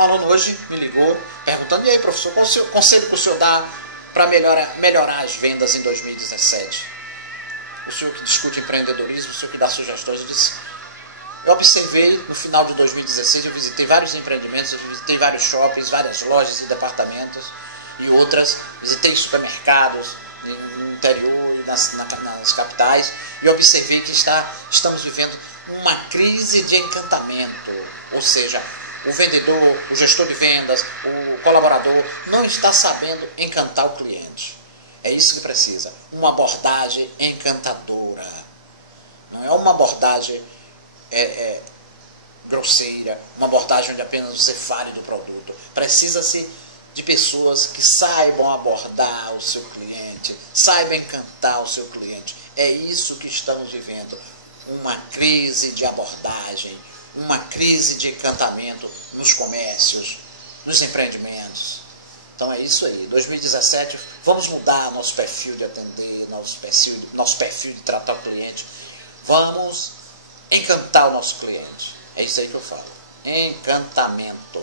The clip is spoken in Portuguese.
Um aluno hoje me ligou perguntando: e aí, professor, qual o seu conselho que o senhor dá para melhorar as vendas em 2017? O senhor que discute empreendedorismo, o senhor que dá sugestões. Eu observei no final de 2016, eu visitei vários empreendimentos, eu visitei vários shoppings, várias lojas e departamentos e outras, visitei supermercados no interior e nas capitais, e observei que estamos vivendo uma crise de encantamento, ou seja, o vendedor, o gestor de vendas, o colaborador não está sabendo encantar o cliente. É isso que precisa, uma abordagem encantadora, não é uma abordagem grosseira, uma abordagem onde apenas você fale do produto. Precisa-se de pessoas que saibam abordar o seu cliente, saibam encantar o seu cliente. É isso que estamos vivendo, uma crise de abordagem, uma crise de encantamento nos comércios, nos empreendimentos. Então é isso aí, 2017, vamos mudar nosso perfil de atender, nosso perfil de tratar o cliente, vamos encantar o nosso cliente. É isso aí que eu falo, encantamento.